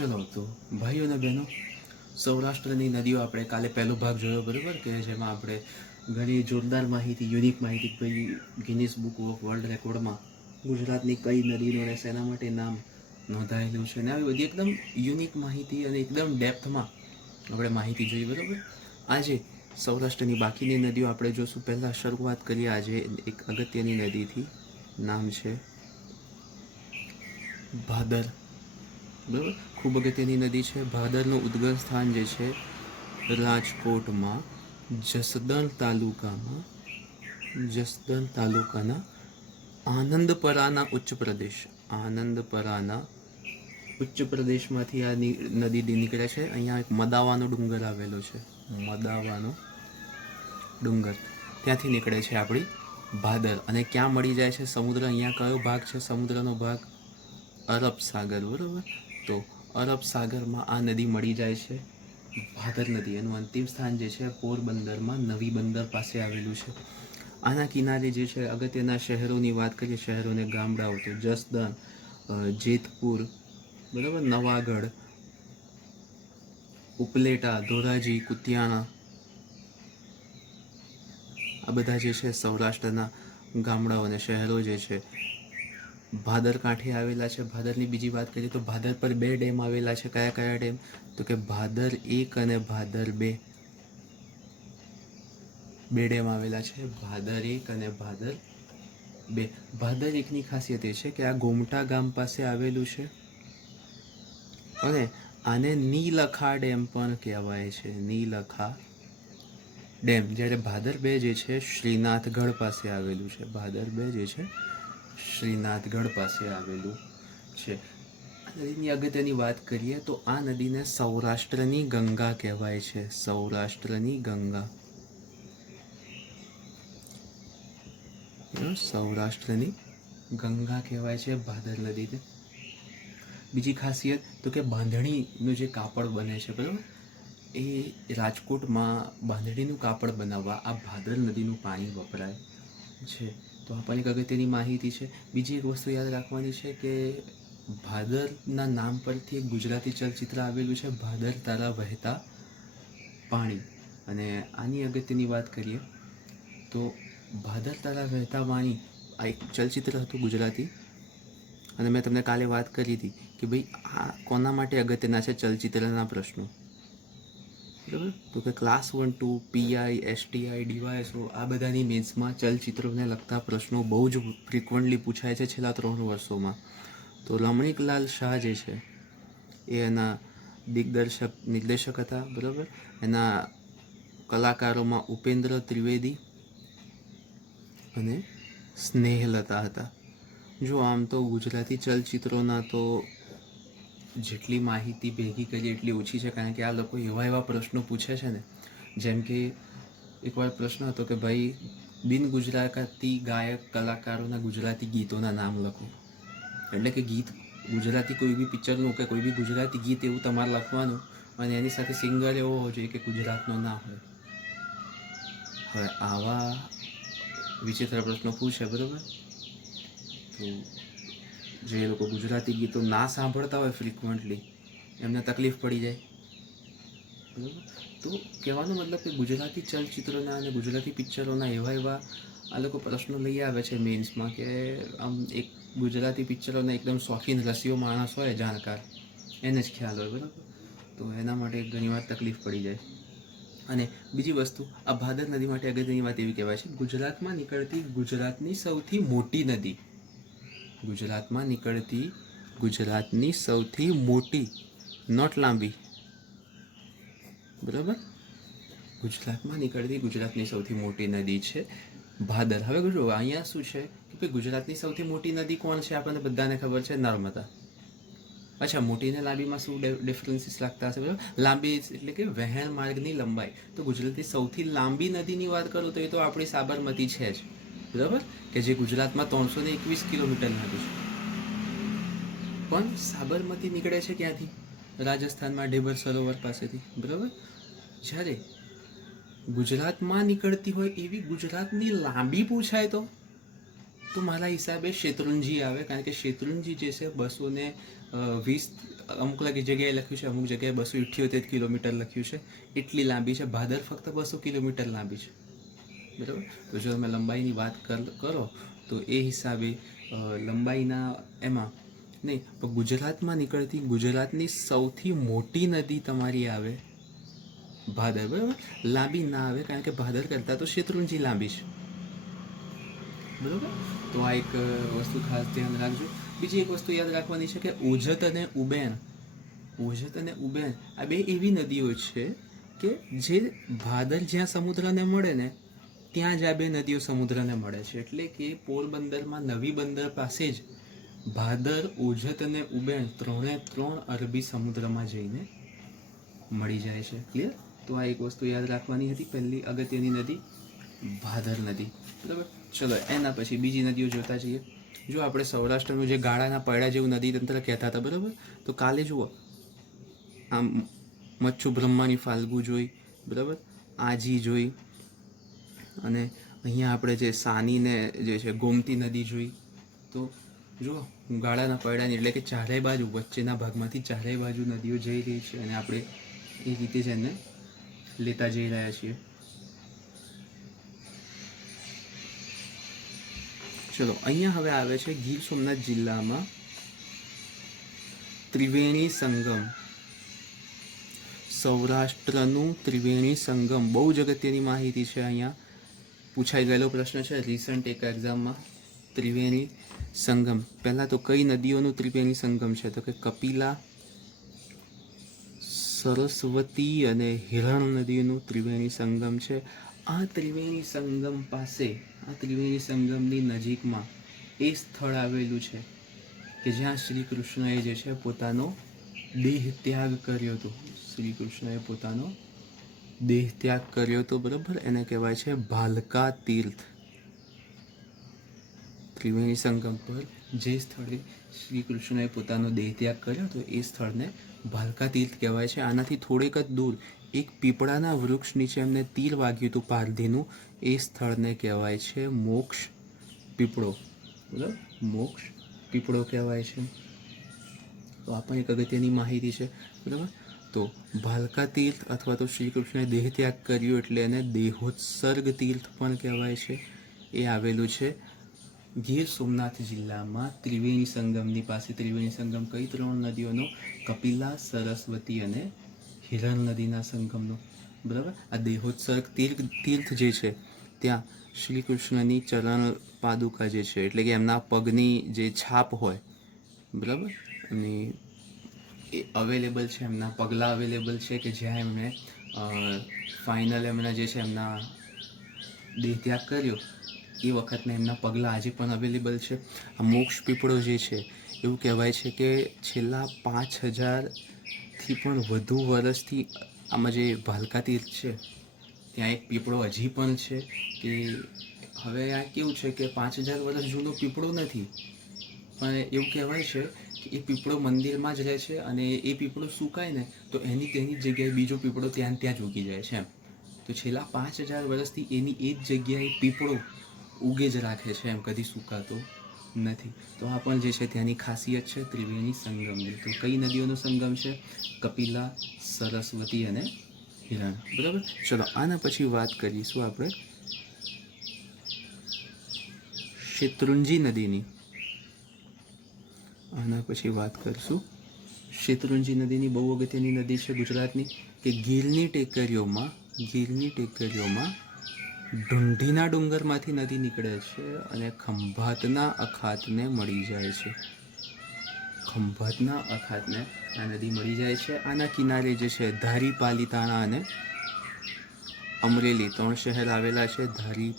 ચલો તો ભાઈઓ અને બહેનો, સૌરાષ્ટ્રની નદીઓ આપણે કાલે પહેલો ભાગ જોયો બરાબર, કે જેમાં આપણે ઘણી જોરદાર માહિતી, યુનિક માહિતી, ભાઈ ગિનિસ બુક ઓફ વર્લ્ડ રેકોર્ડમાં ગુજરાતની કઈ નદીનો રહેશે એના માટે નામ નોંધાયેલું છે અને આવી બધી એકદમ યુનિક માહિતી અને એકદમ ડેપ્થમાં આપણે માહિતી જોઈ બરાબર. આજે સૌરાષ્ટ્રની બાકીની નદીઓ આપણે જોશું. પહેલાં શરૂઆત કરીએ આજે એક અગત્યની નદીથી. નામ છે ભાદર. બરાબર, ખૂબ અગત્યની નદી છે. ભાદરનું ઉદ્ગમ સ્થાન જે છે રાજકોટમાં જસદણ તાલુકાના આનંદપરાના ઉચ્ચ પ્રદેશમાંથી આ નદી નીકળે છે. અહીંયા એક મદાવાનો ડુંગર આવેલો છે. મદાવાનો ડુંગર ત્યાંથી નીકળે છે આપણી ભાદર. અને ક્યાં મળી જાય છે સમુદ્ર? અહીંયા કયો ભાગ છે સમુદ્રનો ભાગ? અરબ સાગર. બરાબર, તો અરબ સાગરમાં આ નદી મળી જાય છે, ભાદર નદી. એનું અંતિમ સ્થાન જે છે પોરબંદરમાં નવી બંદર પાસે આવેલું છે. આના કિનારે જે છે અગત્યના શહેરોની વાત કરીએ, શહેરોને ગામડાઓ, તો જસદણ, જેતપુર, બરાબર, નવાગઢ, ઉપલેટા, ધોરાજી, કુતિયાણા, આ બધા જે છે સૌરાષ્ટ્રના ગામડાઓ અને શહેરો જે છે ભાદર કાંઠે આવેલા છે. ભાદરની બીજી વાત કરીએ તો ભાદર પર 2 ડેમ આવેલા છે. કયા કયા ડેમ? તો કે ભાદર 1 અને ભાદર 2. 2 ડેમ આવેલા છે, ભાદર 1 અને ભાદર 2. ભાદર 1ની ખાસિયત એ છે કે આ ગોમટા ગામ પાસે આવેલું છે અને આને નીલખા ડેમ પણ કહેવાય છે. નીલખા ડેમ. જ્યારે ભાદર 2 જે છે શ્રીનાથગઢ પાસે આવેલું છે. ભાદર 2 જે છે શ્રીનાથગઢ પાસે આવેલું છે. નદીની અગત્યની વાત કરીએ તો આ નદીને સૌરાષ્ટ્રની ગંગા કહેવાય છે. સૌરાષ્ટ્રની ગંગા. સૌરાષ્ટ્રની ગંગા કહેવાય છે ભાદર નદીને. બીજી ખાસિયત તો કે બાંધણીનું જે કાપડ બને છે બરાબર, એ રાજકોટમાં બાંધણીનું કાપડ બનાવવા આ ભાદર નદીનું પાણી વપરાય છે. તો આ પણ એક અગત્યની માહિતી છે. બીજી એક વસ્તુ યાદ રાખવાની છે કે ભાદરના નામ પરથી એક ગુજરાતી ચલચિત્ર આવેલું છે, ભાદર તારા વહેતા પાણી. અને આની અગત્યની વાત કરીએ તો ભાદર તારા વહેતા પાણી આ એક ચલચિત્ર હતું ગુજરાતી. અને મેં તમને કાલે વાત કરી હતી કે ભાઈ આ કોના માટે અગત્યના છે ચલચિત્રના પ્રશ્નો, બરાબર. તો કે ક્લાસ 1, 2, પીઆઈ, એસટીઆઈ, ડીવાયએસઓ આ બધાની મેન્સમાં ચલચિત્રોને લગતા પ્રશ્નો બહુ જ ફ્રિકવન્ટલી પૂછાય છે છેલ્લા 3 વર્ષોમાં. તો રમણીકલાલ શાહ જે છે એ એના નિર્દેશક હતા, બરાબર. એના કલાકારોમાં ઉપેન્દ્ર ત્રિવેદી અને સ્નેહલતા હતા. જો આમ તો ગુજરાતી ચલચિત્રોના તો જેટલી માહિતી ભેગી કરીએ એટલી ઓછી છે, કારણ કે આ લોકો એવા પ્રશ્નો પૂછે છે ને. જેમ કે એકવાર પ્રશ્ન હતો કે ભાઈ બિન ગુજરાતી ગાયક કલાકારોના ગુજરાતી ગીતોના નામ લખો. એટલે કે ગીત ગુજરાતી કોઈ બી પિક્ચરનું કે કોઈ બી ગુજરાતી ગીત એવું તમારે લખવાનું અને એની સાથે સિંગર એવો હોવો જોઈએ કે ગુજરાતનો ના હોય. હવે આવા વિચિત્ર પ્રશ્નો પૂછે, બરાબર. તો જે લોકો ગુજરાતી ગીતો ના સાંભળતા હોય ફ્રિકવન્ટલી એમને તકલીફ પડી જાય, બરાબર. તો કહેવાનો મતલબ કે ગુજરાતી ચલચિત્રોના અને ગુજરાતી પિક્ચરોના એવા આ લોકો પ્રશ્નો લઈ આવે છે મેન્સમાં કે આમ એક ગુજરાતી પિક્ચરોના એકદમ શોખીન રસિયો માણસ હોય, જાણકાર, એને જ ખ્યાલ હોય, બરાબર. તો એના માટે ઘણીવાર તકલીફ પડી જાય. અને બીજી વસ્તુ, આ ભાદર નદી માટે અગત્યની વાત એવી કહેવાય છે ગુજરાતમાં નીકળતી ગુજરાતની સૌથી મોટી નદી. ગુજરાતની સૌથી મોટી, નોટ લાંબી, બરાબર. ગુજરાતમાં નીકળતી ગુજરાતની સૌથી મોટી નદી છે ભાદર. હવે જો અહીંયા શું છે કે ગુજરાતની સૌથી મોટી નદી કોણ છે? આપણને બધાને ખબર છે, નર્મદા. અચ્છા, મોટી ને લાંબીમાં શું ડિફરન્સીસ લાગતા હશે? બરાબર, લાંબી એટલે કે વહેણ માર્ગની લંબાઈ. તો ગુજરાતની સૌથી લાંબી નદીની વાત કરું તો એ તો આપણી સાબરમતી છે જ, બરાબર, કે જે ગુજરાતમાં 321 કિલોમીટર લાંબી છે. પણ સાબરમતી નીકળે છે ક્યાંથી? રાજસ્થાનમાં ઢેબર સરોવર પાસેથી, બરાબર. જ્યારે ગુજરાતમાં નીકળતી હોય એવી ગુજરાતની લાંબી પૂછાય તો મારા હિસાબે શેત્રુંજી આવે, કારણ કે શેત્રુંજી જે છે 20 અમુક જગ્યાએ લખ્યું છે, અમુક જગ્યાએ 278 કિલોમીટર લખ્યું છે. એટલી લાંબી છે. ભાદર ફક્ત 200 કિલોમીટર લાંબી છે, બરાબર. તો જો તમે લંબાઈની વાત કરો તો એ હિસાબે લંબાઈના એમાં નહીં, પણ ગુજરાતમાં નીકળતી ગુજરાતની સૌથી મોટી નદી તમારી આવે ભાદર, બરાબર. લાંબી ના આવે કારણ કે ભાદર કરતાં તો શેત્રુંજી લાંબી છે, બરાબર. તો આ એક વસ્તુ ખાસ ધ્યાન રાખજો. બીજી એક વસ્તુ યાદ રાખવાની છે કે ઓજત અને ઉબેણ, ઓજત અને ઉબેણ આ બે એવી નદીઓ છે કે જે ભાદર જ્યાં સમુદ્રને મળે ને ત્યાં જ આ બે નદીઓ સમુદ્રને મળે છે. એટલે કે પોરબંદરમાં નવી બંદર પાસે જ ભાદર, ઓજત અને ઉબેણ 3 અરબી સમુદ્રમાં જઈને મળી જાય છે. ક્લિયર? તો આ એક વસ્તુ યાદ રાખવાની હતી. પહેલી અગત્યની નદી ભાદર નદી, બરાબર. ચલો એના પછી બીજી નદીઓ જોતા જઈએ. જો આપણે સૌરાષ્ટ્રનું જે ગાળાના પૈડા જેવું નદી તંત્ર કહેતા હતા, બરાબર. તો કાલે જુઓ આમ મચ્છુ બ્રહ્માની ફાલ્ગુ જોઈ, બરાબર, આજી જોઈ, અને અહીંયા આપણે જે સાનીને જે છે ગોમતી નદી જોઈ. તો જુઓ ગાળાના પૈડાની એટલે કે ચારેય બાજુ વચ્ચેના ભાગમાંથી ચારેય બાજુ નદીઓ જઈ રહી છે અને આપણે એ રીતે જ એને લેતા જઈ રહ્યા છીએ. ચલો અહીંયા હવે આવે છે ગીર સોમનાથ જિલ્લામાં ત્રિવેણી સંગમ. સૌરાષ્ટ્રનું ત્રિવેણી સંગમ બહુ જ અગત્યની માહિતી છે. અહીંયા પૂછાઈ ગયેલો પ્રશ્ન છે રિસન્ટ એક એક્ઝામમાં. ત્રિવેણી સંગમ પહેલાં તો કઈ નદીઓનું ત્રિવેણી સંગમ છે? તો કે કપિલા, સરસ્વતી અને હિરણ નદીનું ત્રિવેણી સંગમ છે. આ ત્રિવેણી સંગમ પાસે, આ ત્રિવેણી સંગમની નજીકમાં એ સ્થળ આવેલું છે કે જ્યાં શ્રી કૃષ્ણએ જે છે પોતાનો દેહ ત્યાગ કર્યો હતો. શ્રી કૃષ્ણએ પોતાનો દેહ ત્યાગ કર્યો હતો, બરાબર. એને કહેવાય છે ભાલકા તીર્થ. ત્રિવેણી સંગમ પર જે સ્થળે શ્રી કૃષ્ણએ પોતાનો દેહ ત્યાગ કર્યો હતો એ સ્થળને ભાલકા તીર્થ કહેવાય છે. આનાથી થોડેક જ દૂર એક પીપળાના વૃક્ષ નીચે એમને તીર વાગ્યું હતું પારધીનું, એ સ્થળને કહેવાય છે મોક્ષ પીપળો, બરાબર. મોક્ષ પીપળો કહેવાય છે. તો આ પણ એક અગત્યની માહિતી છે, બરાબર. તો ભાલકા તીર્થ અથવા તો શ્રી કૃષ્ણએ દેહ ત્યાગ કર્યો એટલે એને દેહોત્સર્ગ તીર્થ પણ કહેવાય છે. એ આવેલું છે ગીર સોમનાથ જિલ્લામાં ત્રિવેણી સંગમની પાસે. ત્રિવેણી સંગમ કઈ 3 નદીઓનો? કપિલા, સરસ્વતી અને હિરણ નદીના સંગમનો, બરાબર. આ દેહોત્સર્ગ તીર્થ જે છે ત્યાં શ્રી કૃષ્ણની ચરણ પાદુકા જે છે એટલે કે એમના પગની જે છાપ હોય, બરાબર, અને એ અવેલેબલ છે, એમના પગલાં અવેલેબલ છે કે જ્યાં એમણે ફાઇનલ એમના જે છે એમના દેહ ત્યાગ કર્યો એ વખતના એમના પગલાં આજે પણ અવેલેબલ છે. આ મોક્ષ પીપળો જે છે એવું કહેવાય છે કે છેલ્લા 5000થી પણ વધુ વર્ષથી આમાં જે ભાલકા તીર્થ છે ત્યાં એક પીપળો હજી પણ છે. કે હવે આ કેવું છે કે 5000 વર્ષ જૂનો પીપળો નથી, પણ એવું કહેવાય છે કે એ પીપળો મંદિરમાં જ રહે છે અને એ પીપળો સુકાય ને તો તેની જગ્યાએ બીજો પીપળો ત્યાં જ ઉગી જાય છે એમ. તો છેલ્લા 5000 વર્ષથી એની એ જ જગ્યાએ પીપળો ઉગે જ રાખે છે એમ, કદી સુકાતો નથી. તો આ પણ જે છે ત્યાંની ખાસિયત છે ત્રિવેણી સંગમની. તો કઈ નદીઓનો સંગમ છે? કપિલા, સરસ્વતી અને હિરણ, બરાબર. ચલો આના પછી વાત કરીશું આપણે શેત્રુંજી નદીની. આના પછી વાત કરીશું શેત્રુંજી નદીની. બહુ અગત્યની નદી છે ગુજરાતની કે ગીરની ટેકરીઓમાં ઢૂંઢીના ડુંગરમાંથી નદી નીકળે છે અને ખંભાતના અખાતને મળી જાય છે. ખંભાતના અખાતને આ નદી મળી જાય છે. આના કિનારે જે છે ધારી, પાલીતાણા અને અમરેલી 3 શહેર આવેલા છે. ધારી,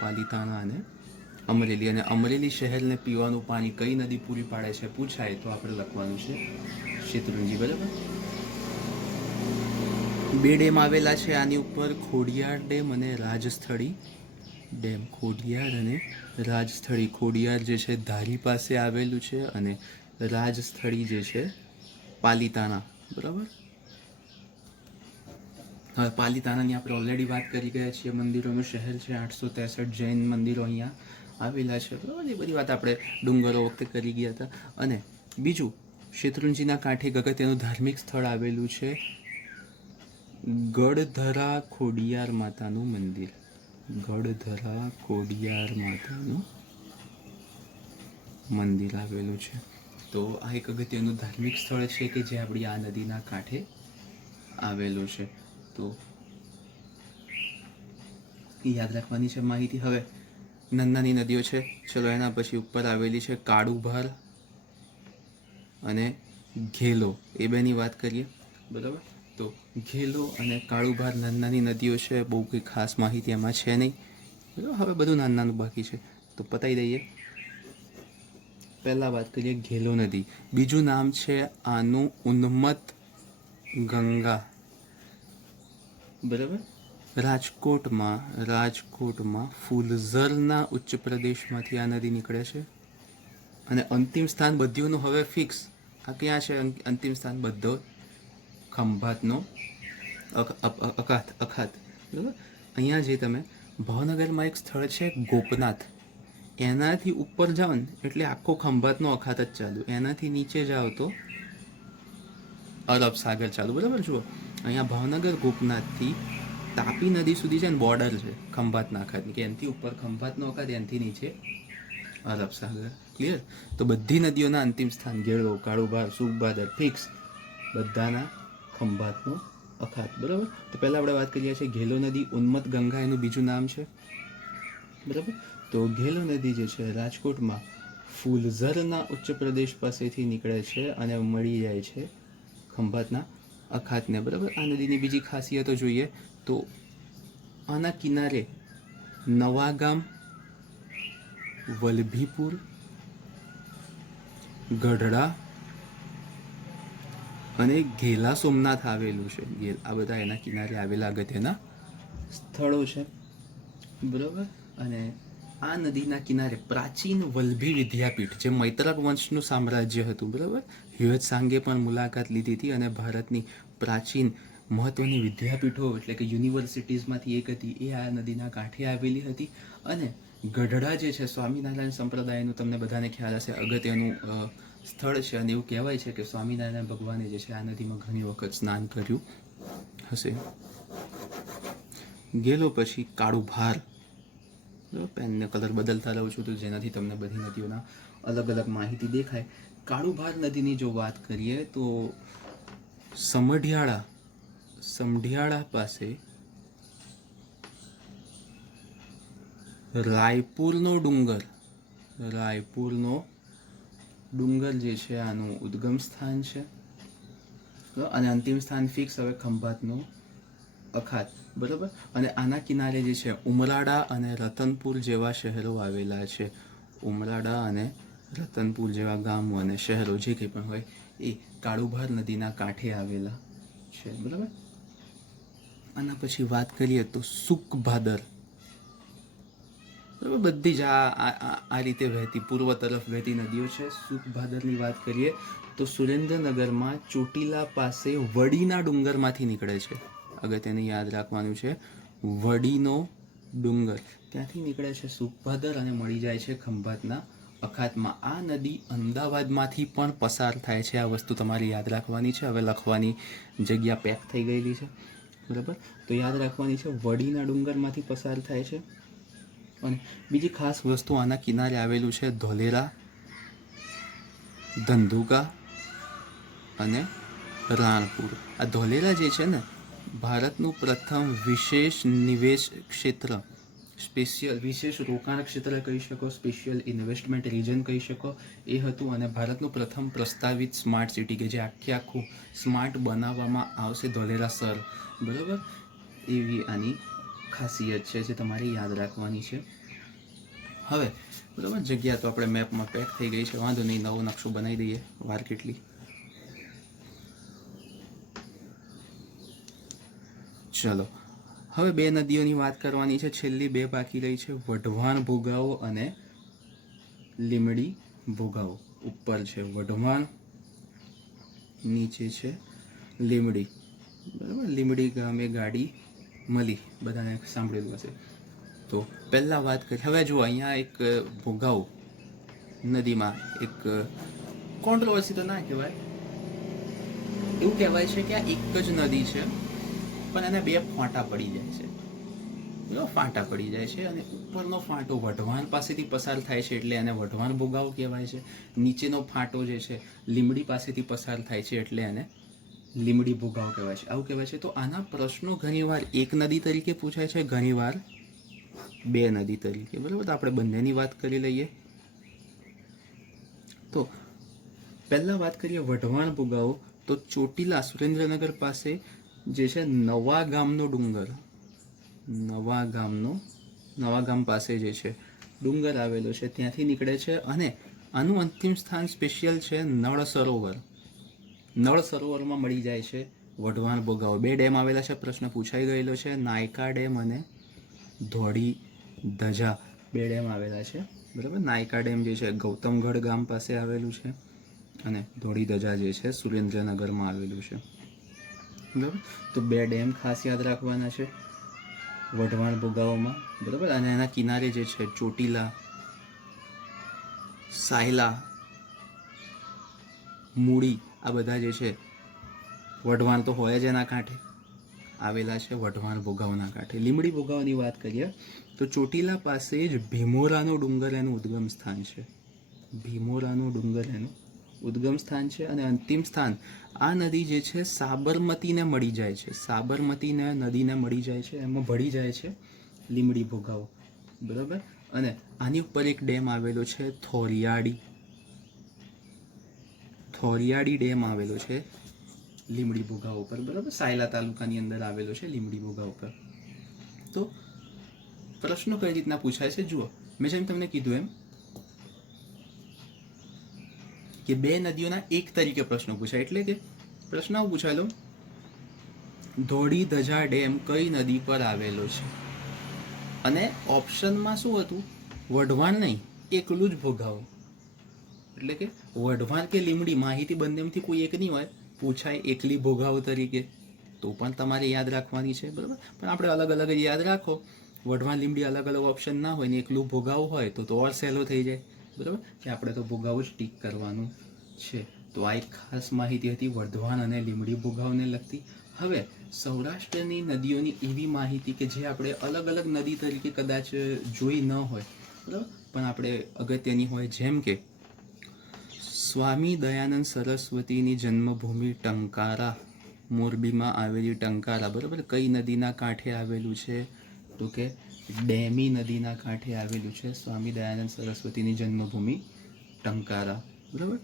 પાલીતાણા અને અમરેલી. અને અમરેલી શહેરને પીવાનું પાણી કઈ નદી પૂરી પાડે છે પૂછાય તો આપણે લખવાનું છે શેત્રુંજી, બરાબર. 2 ડેમ આવેલા છે આની ઉપર, ખોડિયાર ડેમ અને રાજસ્થળી ડેમ. ખોડિયાર અને રાજસ્થળી. ખોડિયાર જે છે ધારી પાસે આવેલું છે અને રાજસ્થળી જે છે પાલીતાણા, બરાબર. હવે પાલીતાણાની આપણે ઓલરેડી વાત કરી ગયા છીએ. મંદિરોનું શહેર છે. 863 જૈન મંદિરો અહીંયા આવેલા છે, બરાબર. એ બધી વાત આપણે ડુંગરો વખતે કરી ગયા હતા. અને બીજું શેત્રુંજીના કાંઠે એક અગત્યનું ધાર્મિક સ્થળ આવેલું છે, ગઢધરા ખોડિયાર માતાનું મંદિર. ગઢધરા ખોડિયાર માતાનું મંદિર આવેલું છે. તો આ એક અગત્યનું ધાર્મિક સ્થળ છે કે જે આપણી આ નદીના કાંઠે આવેલું છે. તો યાદ રાખવાની છે માહિતી. હવે નાની નદીઓ છે, ચલો એના પછી ઉપર આવેલી છે કાળુભાર અને ઘેલો, એ બેની વાત કરીએ. બરાબર, તો ઘેલો અને કાળુભાર નાની નદીઓ છે, બહુ કંઈ ખાસ માહિતી એમાં છે નહીં. બરાબર, હવે બધું નાનું બાકી છે તો પતાવી દઈએ. પહેલાં વાત કરીએ ઘેલો નદી. બીજું નામ છે આનું ઉન્મત્ત ગંગા. બરાબર, રાજકોટમાં ફૂલઝરના ઉચ્ચ પ્રદેશમાંથી આ નદી નીકળે છે અને અંતિમ સ્થાન બધીઓનું હવે ફિક્સ. આ ક્યાં છે અંતિમ સ્થાન? બધો ખંભાતનો અખાત. બરાબર, અહીંયા જે તમે ભાવનગરમાં એક સ્થળ છે ગોપનાથ, એનાથી ઉપર જાઓ ને એટલે આખો ખંભાતનો અખાત જ ચાલુ, એનાથી નીચે જાઓ તો અરબ સાગર ચાલુ. બરાબર, જુઓ અહીંયા ભાવનગર ગોપનાથથી તાપી નદી સુધી છે ને બોર્ડર છે ખંભાતના અખાતની, કે એનાથી ઉપર ખંભાતનો અખાત, એનાથી નીચે અરબ સાગર. ક્લિયર? તો બધી નદીઓના અંતિમ સ્થાન ઘેડો, કાળુભાર, સુખભાદર ફિક્સ, બધાના ખંભાતનો અખાત. બરાબર, તો પહેલાં આપણે વાત કરીએ છીએ ઘેલો નદી, ઉન્મત્ત ગંગા એનું બીજું નામ છે. બરાબર, તો ઘેલો નદી જે છે રાજકોટમાં ફૂલઝરના ઉચ્ચ પ્રદેશ પાસેથી નીકળે છે અને મળી જાય છે ખંભાતના અખાતને. બરાબર, આ નદીની બીજી ખાસિયતો જોઈએ તો આના કિનારે નવાગામ, વલભીપુર, ગઢડા અને ઘેલા સોમનાથ આવેલું છે. આ બધા એના કિનારે આવેલા અગત્યના સ્થળો છે. બરાબર, અને આ નદીના કિનારે પ્રાચીન વલ્લભી વિદ્યાપીઠ, જે મૈત્રક વંશનું સામ્રાજ્ય હતું. બરાબર, હ્યુએટ સાંગે પણ મુલાકાત લીધી હતી અને ભારતની પ્રાચીન મહત્વની વિદ્યાપીઠો એટલે કે યુનિવર્સિટીઝમાંથી એક હતી, એ આ નદીના કાંઠે આવેલી હતી. અને ગઢડા જે છે સ્વામિનારાયણ સંપ્રદાયનું તમને બધાને ખ્યાલ હશે અગત્યનું સ્થળ છે અને એવું કહેવાય છે કે સ્વામિનારાયણ ભગવાને જે છે આ નદીમાં ઘણી વખત સ્નાન કર્યું હશે. ગેલો પછી કાળુભાર. પેનને કલર બદલતા રહું છું તો જેનાથી તમને બધી નદીઓના અલગ અલગ માહિતી દેખાય. કાળુભાર નદીની જો વાત કરીએ તો સમઢિયાળા પાસે રાયપુરનો ડુંગર જે છે આનું ઉદ્ગમ સ્થાન છે અને અંતિમ સ્થાન ફિક્સ હવે ખંભાતનો અખાત. બરાબર, અને આના કિનારે જે છે ઉમરાળા અને રતનપુર જેવા શહેરો આવેલા છે. ઉમરાળા અને રતનપુર જેવા ગામો અને શહેરો જે કંઈ પણ હોય એ કાળુભાર નદીના કાંઠે આવેલા છે. બરાબર, આના પછી વાત કરીએ તો સુખભાદર. બરાબર, બધી જ આ રીતે વહેતી પૂર્વ તરફ વહેતી નદીઓ છે. સુખભાદરની વાત કરીએ તો સુરેન્દ્રનગરમાં ચોટીલા પાસે વડીના ડુંગરમાંથી નીકળે છે. અગત્યને યાદ રાખવાનું છે, વડીનો ડુંગર, ત્યાંથી નીકળે છે સુખભાદર અને મળી જાય છે ખંભાતના અખાતમાં. આ નદી અમદાવાદમાંથી પણ પસાર થાય છે. આ વસ્તુ તમારે યાદ રાખવાની છે. હવે લખવાની જગ્યા પેક થઈ ગયેલી છે. બરાબર, તો યાદ રાખવાની છે, વડીના ડુંગરમાંથી પસાર થાય છે. અને બીજી ખાસ વસ્તુ આના કિનારે આવેલું છે ધોલેરા, ધંધુકા અને રાણપુર. આ ધોલેરા જે છે ને ભારતનું પ્રથમ વિશેષ નિવેશ ક્ષેત્ર, વિશેષ રોકાણ ક્ષેત્ર કહી શકો, સ્પેશિયલ ઇન્વેસ્ટમેન્ટ રિજન કહી શકો, એ હતું. અને ભારતનું પ્રથમ પ્રસ્તાવિત સ્માર્ટ સિટી કે જે આખું સ્માર્ટ બનાવવામાં આવશે ધોલેરા શહેર. બરાબર, એવી આની ખાસિયત છે જે તમારે યાદ રાખવાની છે. હવે બરાબર, જગ્યા તો આપણે મેપમાં પેક થઈ ગઈ છે, વાંધો નહીં, નવો નકશો બનાવી દઈએ. વાર કેટલી? ચલો, હવે બે નદીઓની વાત કરવાની છે, છેલ્લી બે બાકી રહી છે, વઢવાણ ભોગાવો અને લીમડી ભોગાવો. ઉપર છે વઢવાણ, નીચે છે લીમડી. બરાબર, લીમડી ગામે ગાડી મળી, બધાને સાંભળેલું હશે. તો પહેલાં વાત કરી, હવે જુઓ અહીંયા એક ભોગાવો નદીમાં એક કોન્ટ્રોવર્સી તો ના કહેવાય, એવું કહેવાય છે કે આ એક જ નદી છે, પણ એને બે ફાંટા પડી જાય છે, બરાબર, ફાંટા પડી જાય છે, અને ઉપરનો ફાંટો વઢવાણ પાસેથી પસાર થાય છે એટલે એને વઢવાણ ભોગાવો કહેવાય છે. નીચેનો ફાંટો જે છે લીમડી પાસેથી પસાર થાય છે એટલે એને લીમડી ભોગાવો કહેવાય છે. આવું કહેવાય છે. તો આના પ્રશ્નો ઘણીવાર એક નદી તરીકે પૂછાય છે, ઘણીવાર બે નદી તરીકે, બરાબર. તો આપણે બંનેની વાત કરી લઈએ. તો પહેલાં વાત કરીએ વઢવાણ ભોગાવો. તો ચોટીલા સુરેન્દ્રનગર પાસે જે છે નવા ગામનો ડુંગર, નવા ગામ પાસે જે છે ડુંગર આવેલો છે, ત્યાંથી નીકળે છે, અને આનું અંતિમ સ્થાન સ્પેશિયલ છે નળ સરોવર. નળ સરોવરમાં મળી જાય છે વઢવાણ ભોગાવો. બે ડેમ આવેલા છે, પ્રશ્ન પૂછાઈ ગયેલો છે, નાયકા ડેમ અને ધોળી ધજા, બે ડેમ આવેલા છે, બરાબર. નાયકા ડેમ જે છે ગૌતમગઢ ગામ પાસે આવેલું છે, અને ધોળી ધજા જે છે સુરેન્દ્રનગરમાં આવેલું છે, બરાબર. તો બે ડેમ ખાસ યાદ રાખવાના છે વઢવાણ ભોગાવોમાં, બરાબર. અને એના કિનારે જે છે ચોટીલા, સાયલા, મૂળી, આ બધા જે છે વઢવાણ તો હોય જ એના કાંઠે આવેલા છે, વઢવાણ ભોગાવના કાંઠે. લીમડી ભોગાવની વાત કરીએ તો ચોટીલા પાસે જ ભીમોરાનો ડુંગર એનું ઉદ્ગમ સ્થાન છે, ભીમોરાનો ડુંગર એનું ઉદ્ગમ સ્થાન છે. અને અંતિમ સ્થાન આ નદી જે છે સાબરમતીને મળી જાય છે, સાબરમતીને નદીને મળી જાય છે, એમાં ભળી જાય છે લીમડી ભોગાવો, બરાબર. અને આની ઉપર એક ડેમ આવેલો છે થોરિયાડી ડેમ આવેલો છે લીમડી ભોગાવો પર, બરાબર. સાયલા તાલુકાની અંદર આવેલો છે લીમડી ભોગાવો પર. તો પ્રશ્નો કઈ રીતના પૂછાય છે જુઓ, મેં જેમ તમને કીધું એમ કે બે નદીઓના એક તરીકે પ્રશ્નો પૂછાય. એટલે કે પ્રશ્ન આવું પૂછાયેલો, ધોળી ધજા ડેમ કઈ નદી પર આવેલો છે, અને ઓપ્શનમાં શું હતું, વઢવાણ નહીં, એકલું જ ભોગાવો. એટલે કે વઢવાણ કે લીમડી માહિતી બંનેમાંથી કોઈ એક નહીં હોય, પૂછાય એકલી ભોગાવો તરીકે, તો પણ તમારે યાદ રાખવાની છે, બરાબર. પણ આપણે અલગ અલગ જ યાદ રાખો, વઢવાણ લીમડી અલગ અલગ ઓપ્શન ના હોય ને એકલું ભોગાવો હોય તો ઓર સહેલો થઈ જાય, બરાબર, કે આપણે તો ભોગાવો જ ટીક કરવાનું છે. તો આ એક ખાસ માહિતી હતી વઢવાણ અને લીમડી ભોગાવને લગતી. હવે સૌરાષ્ટ્રની નદીઓની એવી માહિતી કે જે આપણે અલગ અલગ નદી તરીકે કદાચ જોઈ ન હોય, બરાબર, પણ આપણે અગત્યની હોય, જેમ કે સ્વામી દયાનંદ સરસ્વતીની જન્મભૂમિ ટંકારા, મોરબીમાં આવેલી ટંકારા, બરાબર, કઈ નદીના કાંઠે આવેલું છે, તો કે ડેમી નદીના કાંઠે આવેલું છે સ્વામી દયાનંદ સરસ્વતીની જન્મભૂમિ ટંકારા, બરાબર.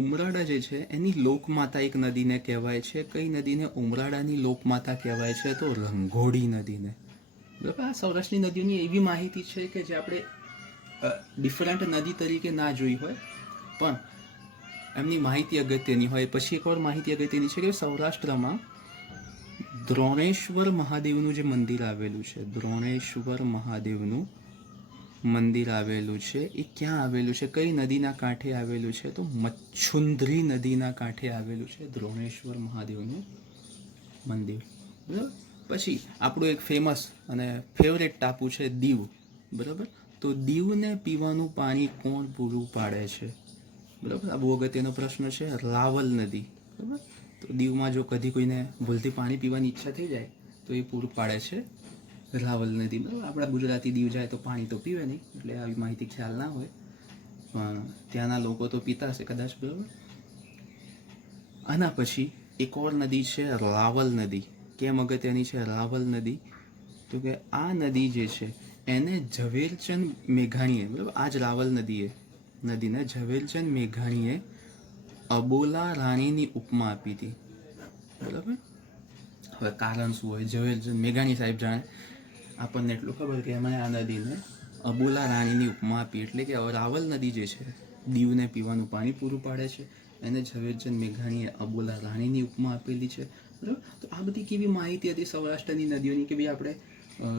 ઉમરાળા જે છે એની લોકમાતા એક નદીને કહેવાય છે. કઈ નદીને ઉમરાળાની લોકમાતા કહેવાય છે, તો રંઘોળી નદીને, બરાબર. આ સૌરાષ્ટ્રની નદીઓની એવી માહિતી છે કે જે આપણે ડિફરન્ટ નદી તરીકે ના જોઈ હોય, પણ એમની માહિતી અગત્યની હોય. પછી એક વાર માહિતી અગત્યની છે કે સૌરાષ્ટ્રમાં દ્રોણેશ્વર મહાદેવનું જે મંદિર આવેલું છે, દ્રોણેશ્વર મહાદેવનું મંદિર આવેલું છે, એ ક્યાં આવેલું છે, કઈ નદીના કાંઠે આવેલું છે, તો મચ્છુંદ્રી નદીના કાંઠે આવેલું છે દ્રોણેશ્વર મહાદેવનું મંદિર, બરાબર. પછી આપણું એક ફેમસ અને ફેવરેટ ટાપુ છે દીવ, બરાબર. તો દીવને પીવાનું પાણી કોણ પૂરું પાડે છે, બરાબર. આ બહુ અગત્યનો પ્રશ્ન છે. રાવલ નદી, બરાબર. તો દીવમાં જો કદી કોઈને ભૂલથી પાણી પીવાની ઈચ્છા થઈ જાય તો એ પૂરું પાડે છે રાવલ નદી, બરાબર. આપણા ગુજરાતી દીવ જાય તો પાણી તો પીવે નહીં, એટલે આવી માહિતી ખ્યાલ ના હોય, પણ ત્યાંના લોકો તો પીતા હશે કદાચ, બરાબર. આના પછી એક ઓર નદી છે રાવલ નદી. કેમ અગત્યની છે રાવલ નદી, તો કે આ નદી જે છે એને ઝવેરચંદ મેઘાણીએ, બરાબર, આ જ રાવલ નદીને ઝવેરચંદ મેઘાણીએ અબોલા રાણીની ઉપમા આપી હતી, બરાબર. હવે કારણ શું હોય, ઝવેરચંદ મેઘાણી સાહેબ જાણે, આપણને એટલું ખબર કે એમાં આ નદીને અબોલા રાણીની ઉપમા આપી. એટલે કે રાવલ નદી જે છે દીવને પીવાનું પાણી પૂરું પાડે છે, એને ઝવેરચંદ મેઘાણીએ અબોલા રાણીની ઉપમા આપેલી છે, બરાબર. તો આ બધી કેવી માહિતી હતી સૌરાષ્ટ્રની નદીઓની કે ભાઈ આપણે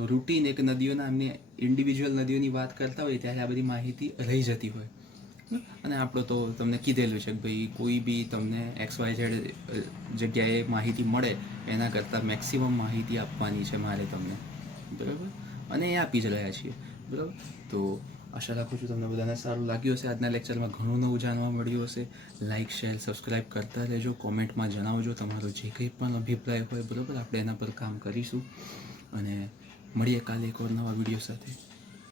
રૂટીન એક નદીઓના એમની ઇન્ડિવિજ્યુઅલ નદીઓની વાત કરતા હોય ત્યારે આ બધી માહિતી રહી જતી હોય. અને આપણો તો તમને કીધેલું છે કે ભાઈ કોઈ બી તમને XYZ જગ્યાએ માહિતી મળે એના કરતાં મેક્સિમમ માહિતી આપવાની છે મારે તમને, બરાબર. અને એ આપી જ રહ્યા છીએ, બરાબર. તો આશા રાખું છું તમને બધાને સારું લાગ્યું હશે. આજના લેક્ચરમાં ઘણું નવું જાણવા મળ્યું હશે. લાઇક શેર સબસ્ક્રાઈબ કરતા રહેજો. કોમેન્ટમાં જણાવજો તમારો જે કંઈ પણ અભિપ્રાય હોય, બરાબર. આપણે એના પર કામ કરીશું અને મળીએ કાલે એક નવા વિડીયો સાથે.